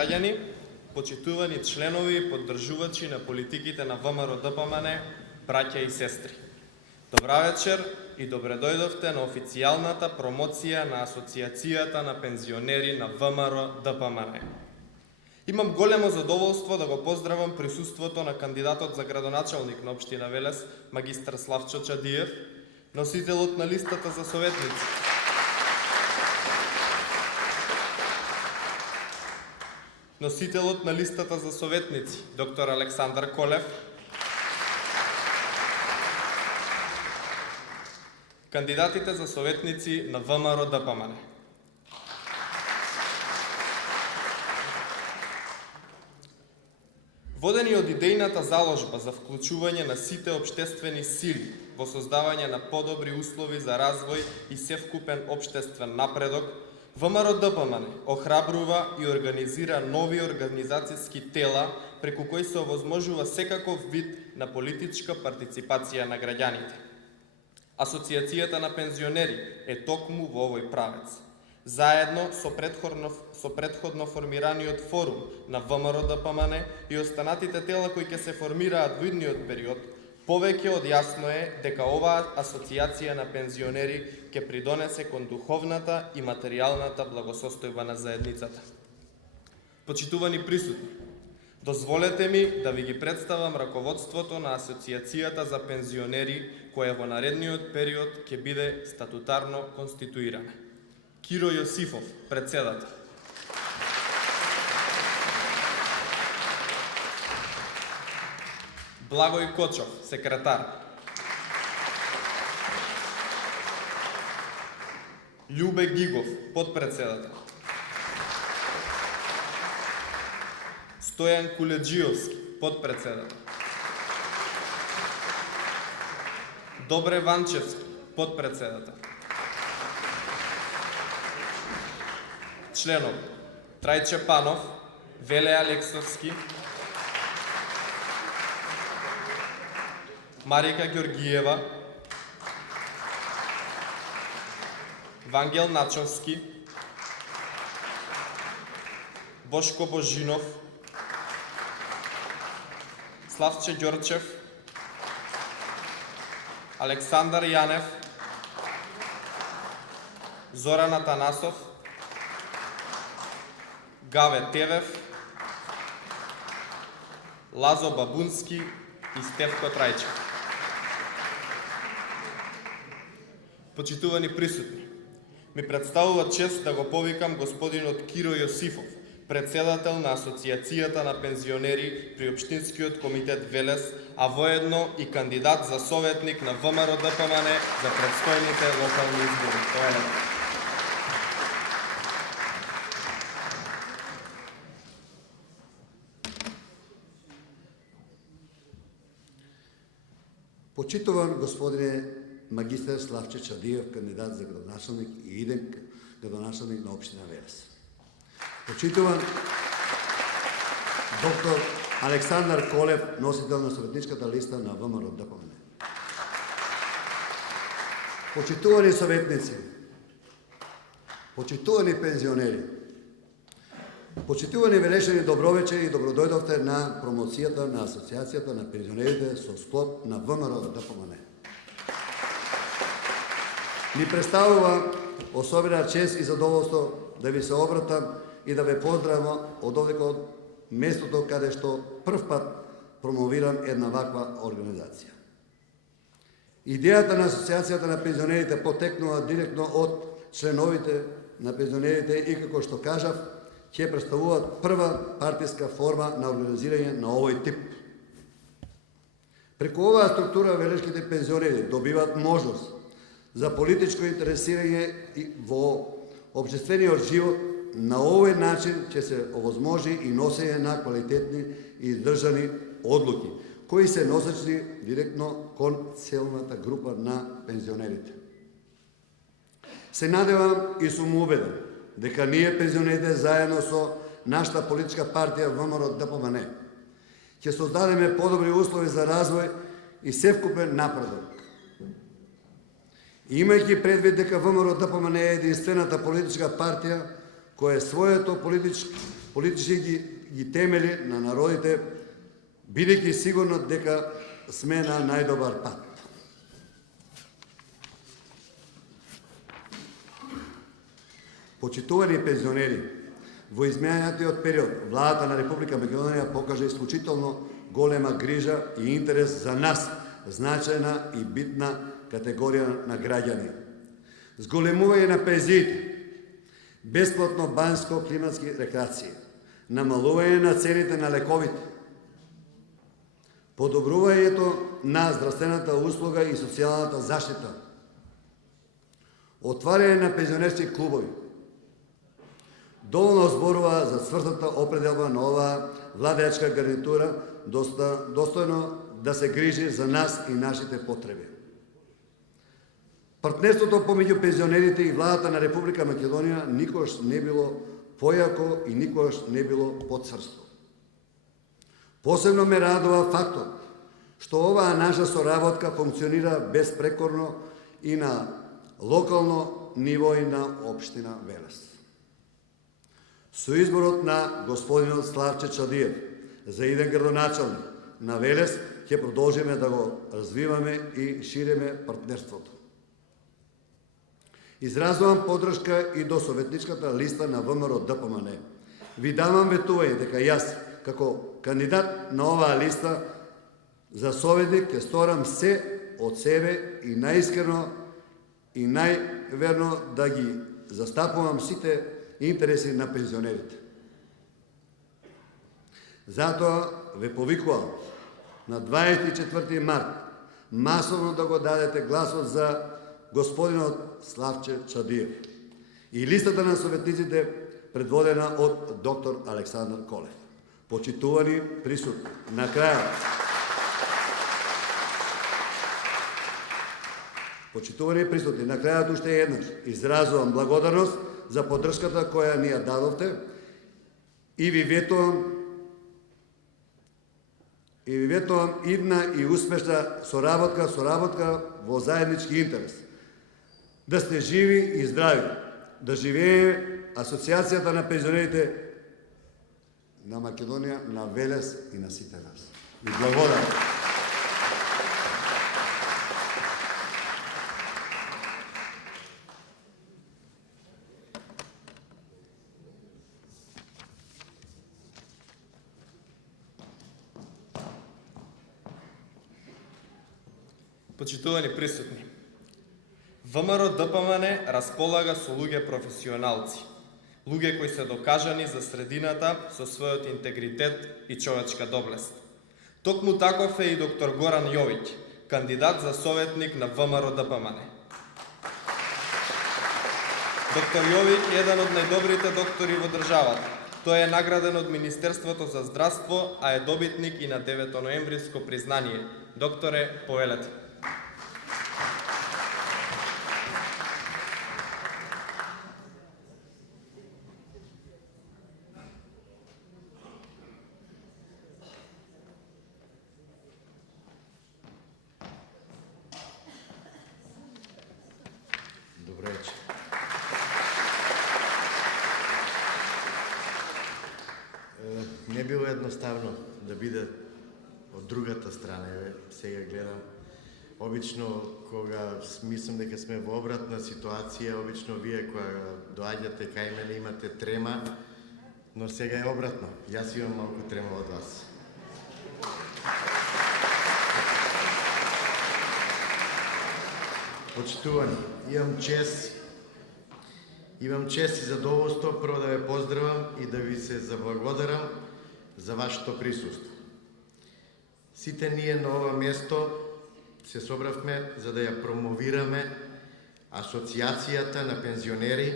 Граѓани, почитувани членови и поддржувачи на политиките на ВМРО-ДПМН, браќа и сестри. Добра вечер и добре дојдовте на официјалната промоција на Асоцијацијата на пензионери на ВМРО-ДПМН. Имам големо задоволство да го поздравам присуството на кандидатот за градоначалник на општина Велес, магистар Славчо Чадиев, носителот на листата за советници. Носителот на листата за советници, доктор Александар Колев, кандидатите за советници на ВМРО-ДПМН. Водени од идејната заложба за вклучување на сите општествени сили во создавање на подобри услови за развој и севкупен општествен напредок, ВМРО-ДПМН охрабрува и организира нови организацијски тела преку кои се овозможува секаков вид на политичка партиципација на граѓаните. Асоцијацијата на пензионери е токму во овој правец. Заедно со предходно формираниот форум на ВМРО-ДПМН и останатите тела кои ќе се формираат во идниот период, повеќе од јасно е дека оваа асоцијација на пензионери ќе придонесе кон духовната и материјалната благосостојба на заедницата. Почитувани присутни, дозволете ми да ви ги представам раководството на Асоцијацијата за пензионери, која во наредниот период ќе биде статутарно конституирана. Киро Јосифов, председател. Благој Кочов, секретар. Љубе Гигов, подпредседател. Стојан Куледжиовски, подпредседател. Добре Ванчевски, подпредседател. Членови: Трајче Панов, Веле Алексовски, Марика Ѓоргиева, Вангел Начовски, Бошко Божинов, Славче Ѓорчев, Александар Јанев, Зоран Атанасов, Гаве Тевев, Лазо Бабунски и Стефко Трајчев. Почитувани присутни, ми представува чест да го повикам господинот Киро Јосифов, председател на Асоцијацијата на пензионери при Општинскиот комитет Велес, а воедно и кандидат за советник на ВМРО-ДПМН за предстојните локални избори. Почитуван господине магистар Славче Чадиев, кандидат за градоначалник и иден градоначалник на општина Велес. Почитуван доктор Александар Колев, носител на советничката листа на ВМРО-ДПМН. Почитувани советници, почитувани пензионери, почитувани велешани, добро вечер и добродојдовте на промоцијата на Асоцијацијата на пензионерите со склоп на ВМРО-ДПМН. Ми представува особена чест и задоволство да ви се обратам и да ве поздравам од овдека од местото каде што прв пат промовирам една ваква организација. Идејата на Асоцијацијата на пензионерите потекнува директно од членовите на пензионерите и, како што кажав, ќе представуваат прва партиска форма на организирање на овој тип. Преку оваа структура велешките пензионери добиваат можност за политичко интересирање во општествениот живот. На овој начин ќе се овозможи и носење на квалитетни и издржани одлуки, кои се носечни директно кон целната група на пензионерите. Се надевам и сум убеден дека ние пензионерите заедно со нашата политичка партија ВМРО-ДПМН ќе создадеме подобри услови за развој и севкупен напредок. Имајќи предвид дека ВМРО ДПМН е единствената политичка партија која своето политички ги темели на народите, бидејќи сигурно дека сме на најдобар пат. Почитувани пензионери, во изминатиот период владата на Република Македонија покажа исклучително голема грижа и интерес за нас, значајна и битна категорија на граѓани. Зголемување на пензиите, бесплатно банјско климатски рекреации, намалување на цените на лековите, подобрувањето на здравствената услуга и социјалната заштита, отварање на пензионерски клубови, доволно зборува за цврстата определба на оваа владеачка гарнитура, достојно да се грижи за нас и нашите потреби. Партнерството помеѓу пензионерите и владата на Република Македонија никош не било појако и никош не било поцврсто. Посебно ме радува фактот што оваа наша соработка функционира безпрекорно и на локално ниво и на општина Велес. Со изборот на господинот Славче Чадиев за иден градоначалник на Велес ќе продолжиме да го развиваме и шириме партнерството. Изразувам поддршка и до советничката листа на ВМРО ДПМН. Ви давам ветување дека јас, како кандидат на оваа листа за советник, ќе сторам се од себе и најискрено и најверно да ги застапувам сите интереси на пензионерите. Затоа ве повикувам на 24 март масовно да го дадете гласот за господинот Славче Чадиев и листата на советниците предводена од доктор Александар Колев. Почитувани присутни, на крајот уште еднаш изразувам благодарност за поддршката која ни ја дадовте и ви ветувам идна и успешна соработка во заеднички интерес. Да сте живи и здрави, да живее Асоциацијата на пензионерите на Македонија, на Велес и на сите нас. И благодарам. Почитувани присутни, ВМРО ДПМН располага со луѓе професионалци, луѓе кои се докажани за средината со својот интегритет и човечка доблест. Токму таков е и доктор Горан Јовиќ, кандидат за советник на ВМРО ДПМН. Доктор Јовиќ е еден од најдобрите доктори во државата. Тој е награден од Министерството за здравство, а е добитник и на 9 ноемвриско признание. Докторе, повелете. Не било едноставно да биде од другата страна. Сега гледам, обично кога мислам дека сме во обратна ситуација, обично вие кога доаѓате кај мене имате трема, но сега е обратно. Јас имам малку трема од вас. Почитувани, имам чест и задоволство прво да ве поздравам и да ви се заблагодарам за вашето присуство. Сите ние на ова место се собравме за да ја промовираме Асоциацијата на пензионери,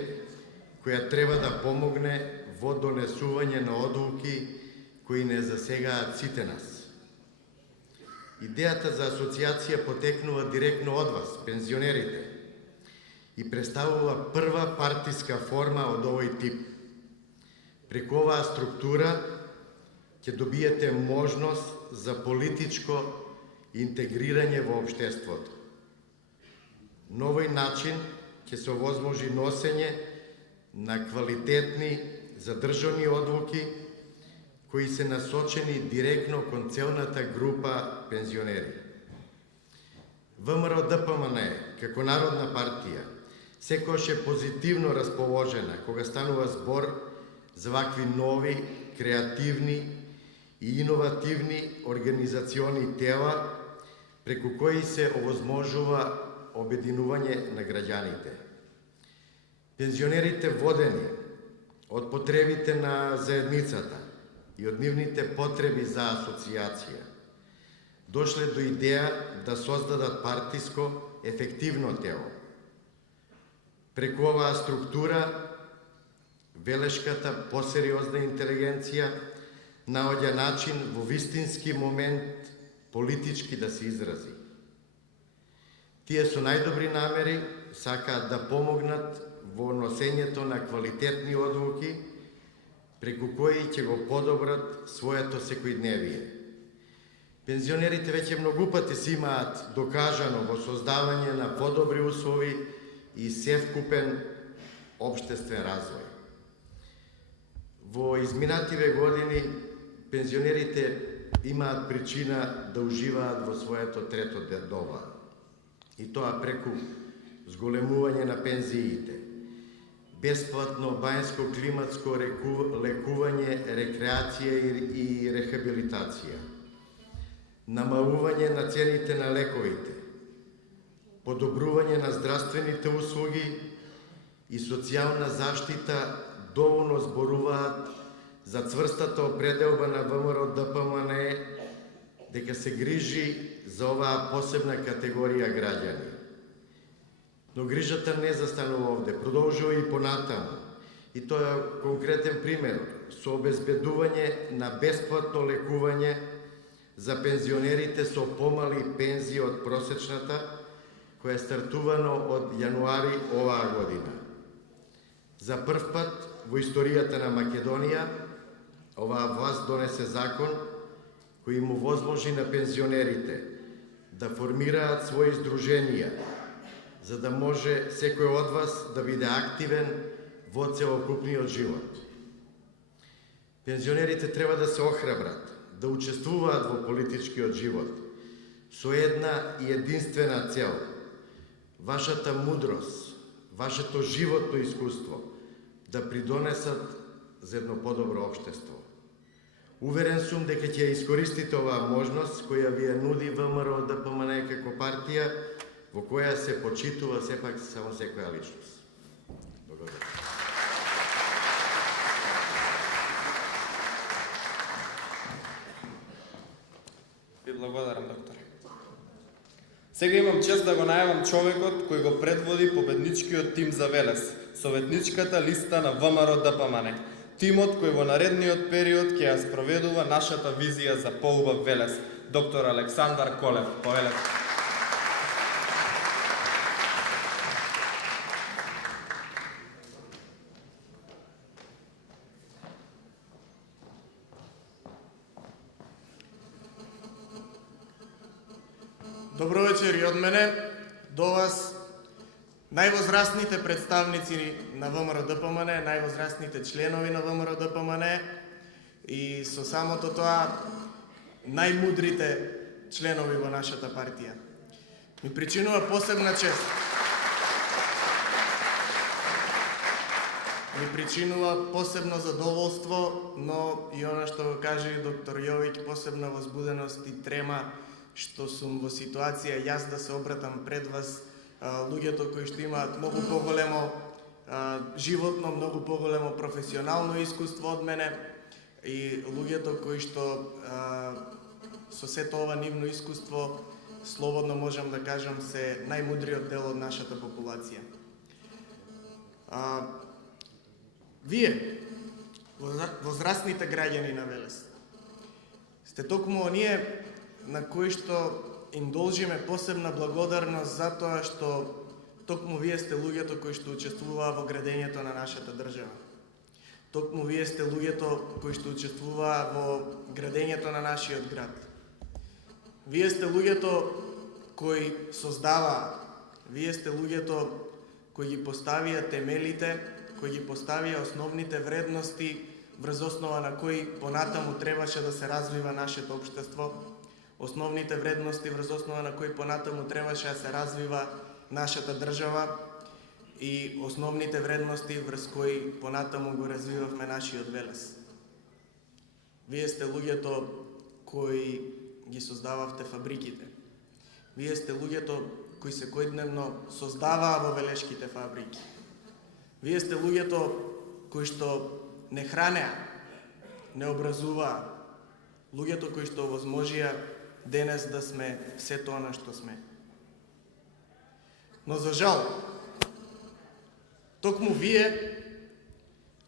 која треба да помогне во донесување на одлуки кои не засегаат сите нас. Идејата за асоциација потекнува директно од вас, пензионерите, и представува прва партиска форма од овој тип. Преку оваа структура ќе добиете можност за политичко интегрирање во општеството. На овој начин ќе се овозможи носење на квалитетни задржани одлуки кои се насочени директно кон целната група пензионери. ВМРО ДПМН како народна партија секогаш е позитивно расположена кога станува збор за вакви нови, креативни и иновативни организациони тела преку кои се овозможува обединување на граѓаните. Пензионерите водени од потребите на заедницата и од нивните потреби за асоциација дошле до идеја да создадат партиско ефективно тело. Преку оваа структура велешката посериозна интелигенција наоѓа начин во вистински момент политички да се изрази. Тие со најдобри намери сакаат да помогнат во носењето на квалитетни одлуки преку кои ќе го подобрат своето секојдневие. Пензионерите веќе многу пати си имаат докажано во создавање на подобри услови и севкупен општествен развој. Во изминативе години пензионерите имаат причина да уживаат во своето трето доба. И тоа преку зголемување на пензиите, бесплатно бајско-климатско лекување, рекреација и рехабилитација, намалување на цените на лековите, подобрување на здравствените услуги и социјална заштита доволно зборуваат за цврстата определба на ВМРО ДПМН дека се грижи за оваа посебна категорија граѓани. Но грижата не застанува овде, продолжува и понатаму. И тоа е конкретен пример со обезбедување на бесплатно лекување за пензионерите со помали пензии од просечната, која е стартувано од јануари оваа година. За прв пат во историјата на Македонија, оваа власт донесе закон кој му возможи на пензионерите да формираат своји здруженија, за да може секој од вас да биде активен во целокупниот живот. Пензионерите треба да се охрабрат, да учествуваат во политичкиот живот со една и единствена цел – вашата мудрост, вашето животно искуство да придонесат за едно подобро општество. Уверен сум дека ќе искористите оваа можност која ви ја нуди ВМРО ДПМН како партија во која се почитува сепак само секоја личност. Благодарам. Ви благодарам, докторе. Сега имам чест да го најавам човекот кој го предводи победничкиот тим за Велес, советничката листа на ВМРО ДПМН. Тимот кој во наредниот период ќе ја спроведува нашата визија за поубав Велес, доктор Александар Колев. Повелете. Добро вечер и од мене до вас, највозрастните представници на ВМРО ДПМН, највозрастните членови на ВМРО ДПМН и со самото тоа најмудрите членови во нашата партија. Ми причинува посебна чест. Ми причинува посебно задоволство, но и она што го каже и доктор Јовиќ, посебна возбуденост и трема што сум во ситуација јас да се обратам пред вас, луѓето кои што имаат многу поголемо животно, многу поголемо професионално искуство од мене и луѓето кои што со сето ова нивно искуство слободно можам да кажам се најмудриот дел од нашата популација. Вие, возрастните граѓани на Велес, сте токму оние на кои што им должиме посебна благодарност за тоа што токму вие сте луѓето кои што учествуваа во градењето на нашата држава. Токму вие сте луѓето кои што учествуваа во градењето на нашиот град. Вие сте луѓето кои создаваа Вие сте луѓето кои ги поставија темелите, кои ги поставија основните вредности врз основа на кои понатаму требаше да се развива нашето општество, основните вредности врз основа на кои понатаму требаше да се развива нашата држава и основните вредности врз кои понатаму го развивавме нашиот Велес. Вие сте луѓето кои ги создававте фабриките. Вие сте луѓето кои секојдневно создаваа во велешките фабрики. Вие сте луѓето кои што не хранеа, не образуваа, луѓето кои што овозможија денес да сме се тоа на што сме. Но за жал, токму вие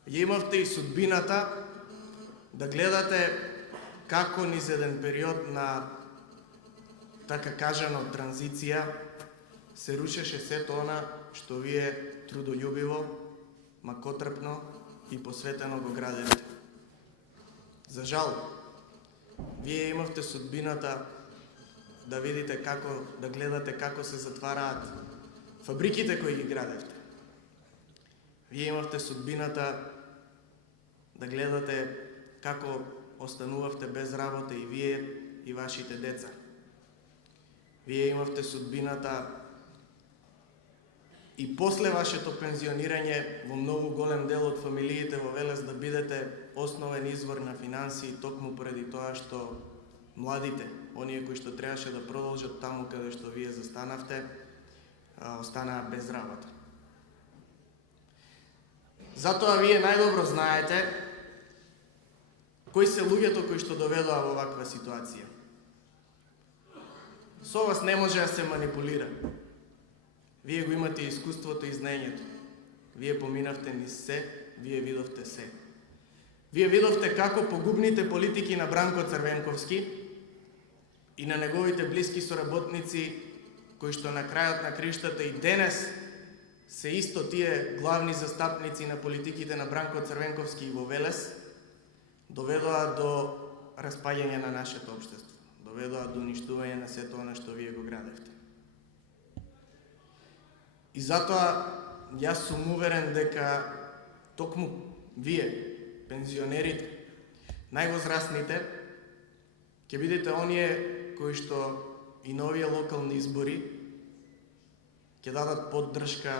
ја имавте и судбината да гледате како низ еден период на, така кажано, транзиција се рушеше сето она што вие трудољубиво, макотрпно и посветено го градевте. За жал, вие имавте судбината да видите како, да гледате како се затвараат фабриките кои ги градевте. Вие имавте судбината да гледате како останувавте без работа и вие и вашите деца. Вие имавте судбината и после вашето пензионирање во многу голем дел од фамилиите во Велес да бидете основен извор на финансии токму поради тоа што младите, оние кои што требаше да продолжат таму каде што вие застанавте, останаа без работа. Затоа вие најдобро знаете кои се луѓето кои што доведоа во ваква ситуација. Со вас не може да се манипулира. Вие го имате искуството и знаењето. Вие поминавте низ се, вие видовте се. Вие видовте како погубните политики на Бранко Црвенковски и на неговите блиски соработници, кои што на крајот на криштата и денес се исто тие главни застапници на политиките на Бранко Црвенковски и во Велес, доведоа до распаѓање на нашето општество, доведоа до уништување на сето она што вие го градевте. И затоа јас сум уверен дека токму вие, пензионерите, највозрастните, ќе бидете оние кои што и на овие локални избори ќе дадат поддршка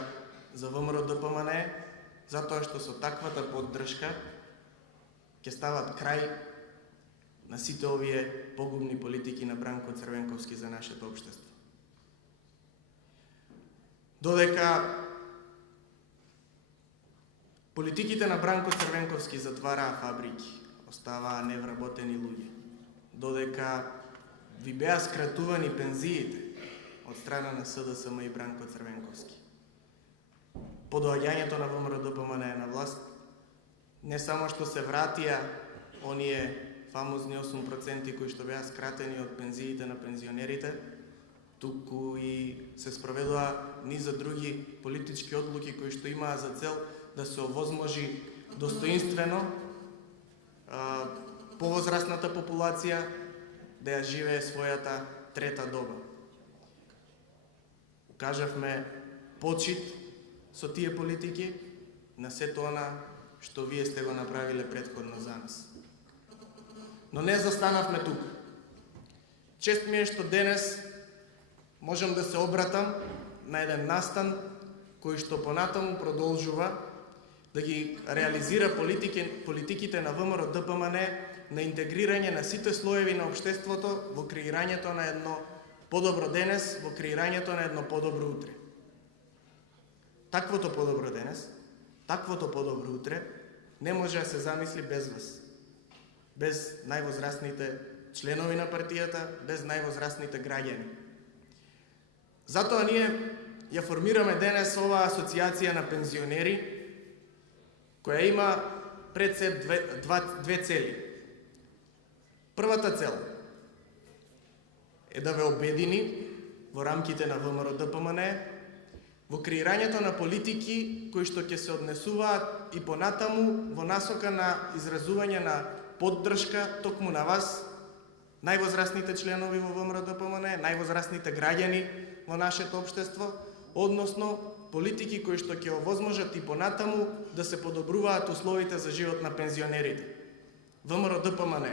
за ВМРО-ДПМН, затоа што со таквата поддршка ќе стават крај на сите овие погубни политики на Бранко Црвенковски за нашето општество. Додека политиките на Бранко Црвенковски затвараа фабрики, оставаа невработени луѓе, додека ви беа скратувани пензиите од страна на СДСМ и Бранко Црвенковски, по доаѓањето на ВМРО-ДПМН на власт, не само што се вратија оние фамозни 8% кои што беа скратени од пензиите на пензионерите, туку и се спроведува низа други политички одлуки кои што имаа за цел да се овозможи достоинствено повозрастната популација да ја живее својата трета доба. Укажавме почит со тие политики на сето она што вие сте го направиле претходно за нас. Но не застанавме тука. Чест ми е што денес можам да се обратам на еден настан кој што понатаму продолжува да ги реализира политиките на ВМРО-ДПМН на интегрирање на сите слоеви на општеството во креирањето на едно подобро денес, во креирањето на едно подобро утре. Таквото подобро денес, таквото подобро утре не може да се замисли без вас, без највозрастните членови на партијата, без највозрастните граѓани. Затоа ние ја формираме денес оваа асоциација на пензионери, која има пред се две цели. Првата цел е да ве обедини во рамките на ВМРО-ДПМН во креирањето на политики кои што ќе се однесуваат и понатаму во насока на изразување на поддршка токму на вас, највозрастните членови во ВМРО-ДПМН, највозрастните граѓани во нашето општество, односно политики кои што ќе овозможат и понатаму да се подобруваат условите за живот на пензионерите. ВМРО ДПМН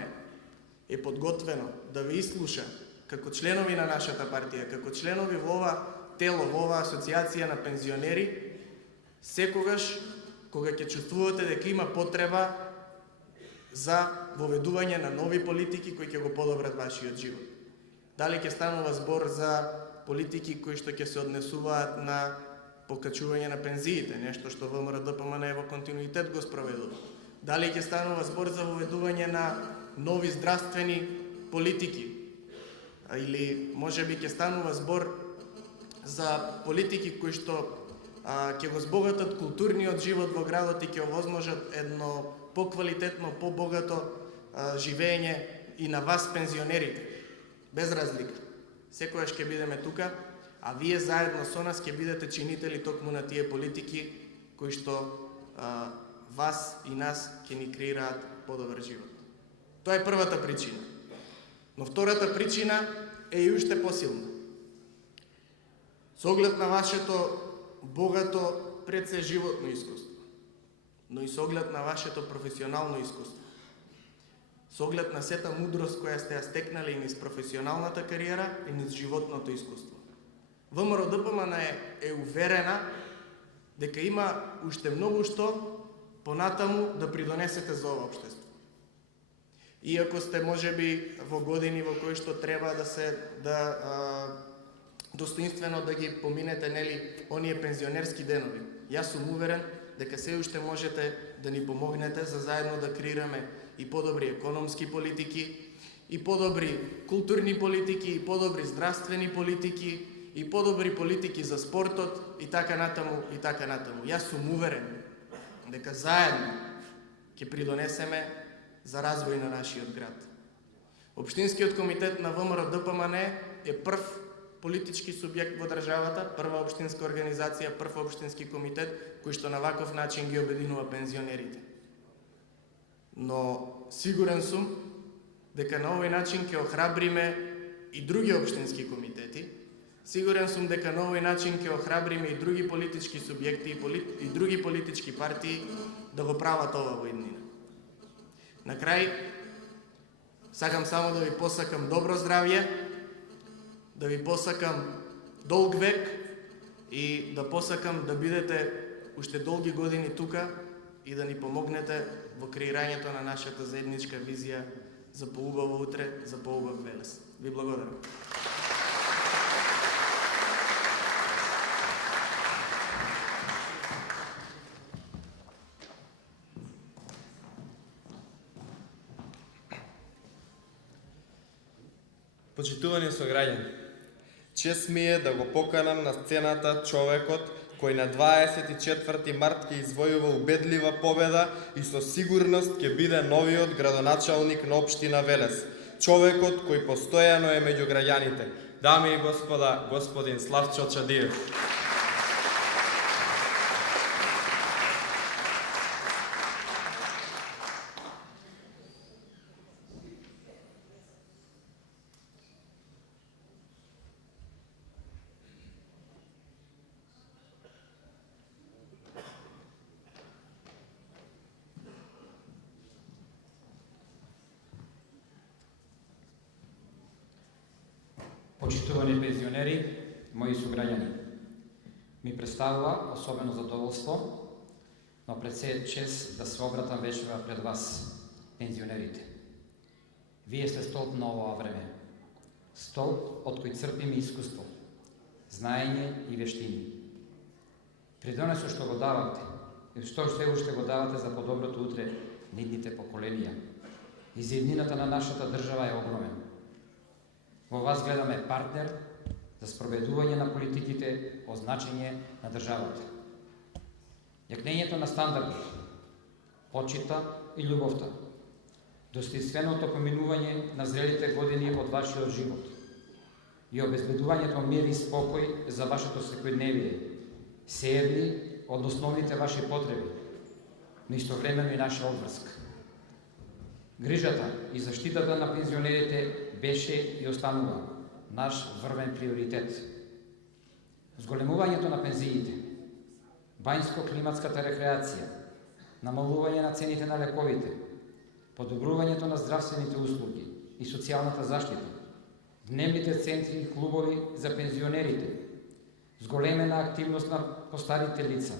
е подготвено да ви изслуша како членови на нашата партија, како членови во ова тело, во ова асоциација на пензионери, секогаш кога ќе чувствувате дека има потреба за воведување на нови политики кои ќе го подобрат вашиот живот. Дали ќе станува збор за политики кои што ќе се однесуваат на покачување на пензиите, нешто што ВМРО ДПМН во континуитет го спроведува. Дали ќе станува збор за воведување на нови здравствени политики, или можеби ќе станува збор за политики кои што ќе го збогатат културниот живот во градот и ќе овозможат едно поквалитетно, побогато живење и на вас пензионерите. Без разлика. Секогаш ќе бидеме тука, а вие заедно со нас ќе бидете чинители токму на тие политики кои што вас и нас ќе ни креираат подобар живот. Тоа е првата причина. Но втората причина е и уште посилна. Со оглед на вашето богато пред се животно искуство, но и со оглед на вашето професионално искуство, со оглед на сета мудрост која сте ја стекнали и низ професионалната кариера и низ животното искуство. ВМРО ДПМН е уверена дека има уште многу што понатаму да придонесете за ова општество. Иако сте можеби во години во кои што треба достоинствено да ги поминете, нели, оние пензионерски денови. Јас сум уверен дека се уште можете да ни помогнете за заедно да креираме и подобри економски политики, и подобри културни политики, и подобри здравствени политики, и подобри политики за спортот, и така натаму, и така натаму. Јас сум уверен дека заедно ќе придонесеме за развој на нашиот град. Општинскиот комитет на ВМРО ДПМН е прв политички субјект во државата, прва општинска организација, прв општински комитет кој што на ваков начин ги обединува пензионерите. Но сигурен сум дека на овој начин ќе охрабриме и други општински комитети. Сигурен сум дека на овој начин ќе охрабриме и други политички субјекти и други политички партии да го прават ова во иднина. На крај, сакам само да ви посакам добро здравје, да ви посакам долг век и да посакам да бидете уште долги години тука и да ни помогнете во креирањето на нашата заедничка визија за поубаво утре, за поубав Велес. Ви благодарам. Почитувани сограѓани, чест ми е да го поканам на сцената човекот кој на 24 март ќе извојува убедлива победа и со сигурност ќе биде новиот градоначалник на општина Велес. Човекот кој постојано е меѓу граѓаните. Дами и господа, господин Славчо Чадиев. Почитувани пензионери, мои суграѓани, ми представува особено задоволство, но пред се чест да се обратам вечера пред вас, пензионерите. Вие сте столб на ова време, столб од кој црпиме искуство, знаење и вештини. Придонесот што го давате, и што уште го давате за подоброто утре на идните поколенија. И за иднината на нашата држава е огромен. Во вас гледаме партнер за спроведување на политиките од значење на државата. Јакнењето на стандардот, почита и љубовта, достоинственото поминување на зрелите години од вашиот живот и обезбедувањето мир и спокој за вашето секојдневие се едни од основните ваши потреби, но истовремено и наша обврска. Грижата и заштитата на пензионерите беше и останува наш врвен приоритет. Зголемувањето на пензиите, бањско-климатската рекреација, намалување на цените на лековите, подобрувањето на здравствените услуги и социјалната заштита, дневните центри и клубови за пензионерите, зголемена активност на постарите лица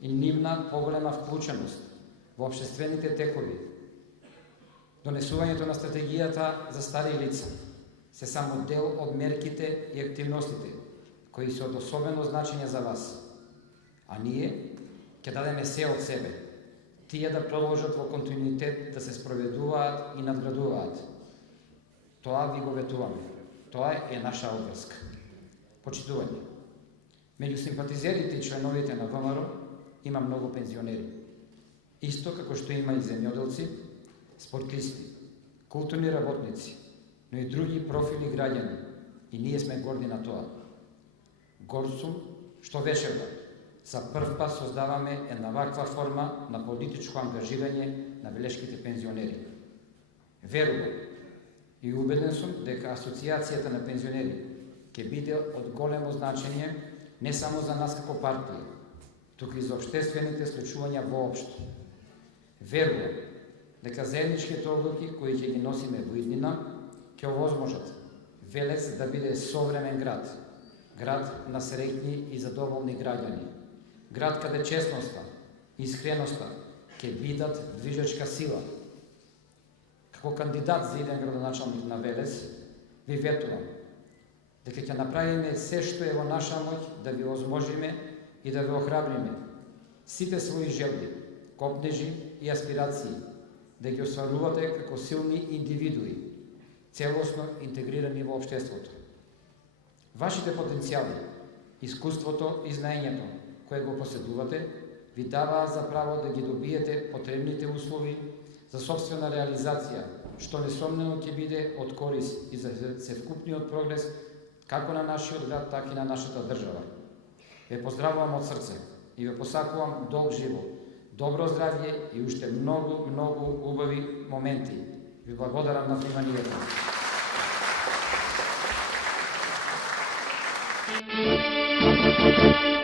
и нивна поголема вклученост во општествените текови, донесувањето на стратегијата за стари лица се само дел од мерките и активностите кои се од особено значење за вас. А ние ќе дадеме се од себе, тие да продолжат во континуитет да се спроведуваат и надградуваат. Тоа ви го ветуваме. Тоа е наша обврска. Почитување. Меѓу симпатизерите и членовите на ВМРО има многу пензионери. Исто како што има и земјоделци, спортисти, културни работници, но и други профили граѓани. И ние сме горди на тоа. Горд сум што вечерва за прв пат создаваме една ваква форма на политичко ангажирање на велешките пензионери. Верувам и убеден сум дека Асоциацијата на пензионери ќе биде од големо значење не само за нас како партија, туку и за општествените случувања воопшто. Верувам дека заедничките одлуки кои ќе ги носиме во иднина ќе овозможат Велес да биде современ град, град на среќни и задоволни граѓани, град каде честноста и искреноста ќе бидат движечка сила. Како кандидат за иден градоначалник на Велес, ви ветувам дека ќе направиме се што е во наша моќ да ви озможиме и да ви охрабриме сите своји желби, копнежи и аспирации да ги остварувате како силни индивидуи, целосно интегрирани во општеството. Вашите потенцијали, искуството и знаењето кое го поседувате, ви даваа за право да ги добиете потребните услови за собствена реализација, што несомнено ќе биде од корист и за севкупниот прогрес како на нашиот град, така и на нашата држава. Ве поздравувам од срце и ве посакувам долг живот, добро здравје и уште многу, многу убави моменти. Ви благодарам на вниманието. Thank you.